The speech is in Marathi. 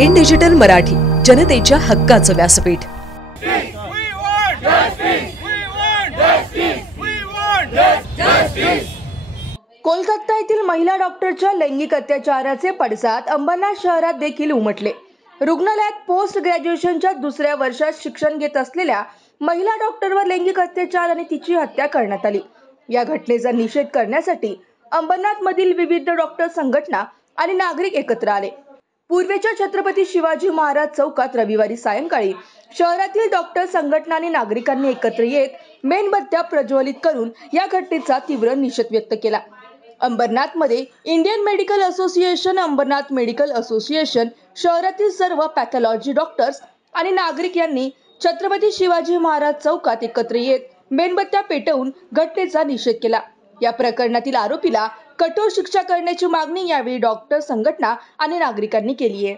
इन डिजिटल मराठी, जनतेच्या हक्काचं व्यासपीठ। कोलकाता येथील महिला डॉक्टरच्या लैंगिक अत्याचाराचे पडसाद अंबरनाथ शहरात देखील उमटले। रुग्णालयात पोस्ट ग्रॅज्युएशनच्या दुसऱ्या वर्षात शिक्षण घेत असलेल्या महिला डॉक्टरवर लैंगिक अत्याचार आणि तिची हत्या करण्यात आली। या घटनेचा निषेध करण्यासाठी अंबरनाथमधील विविध डॉक्टर संघटना आणि नागरिक एकत्र आले। पूर्वेच्या छत्रपती शिवाजी महाराज चौकात रविवारी सायंकाळी शहरातील डॉक्टर संघटना आणि नागरिकांनी एकत्र येत मेणबत्त्या प्रज्वलित करून या घटनेचा तीव्र निषेध व्यक्त केला। अंबरनाथमध्ये Indian medical association, Ambernath medical association, शहरातील सर्व पॅथॉलॉजी डॉक्टर्स आणि नागरिक यांनी छत्रपती शिवाजी महाराज चौकात एकत्र येत मेणबत्त्या पेटवून घटनेचा निषेध केला। या प्रकरणातील आरोपीला कठोर शिक्षा करण्याची मागणी यावेळी डॉक्टर संघटना आणि नागरिकांनी केली आहे।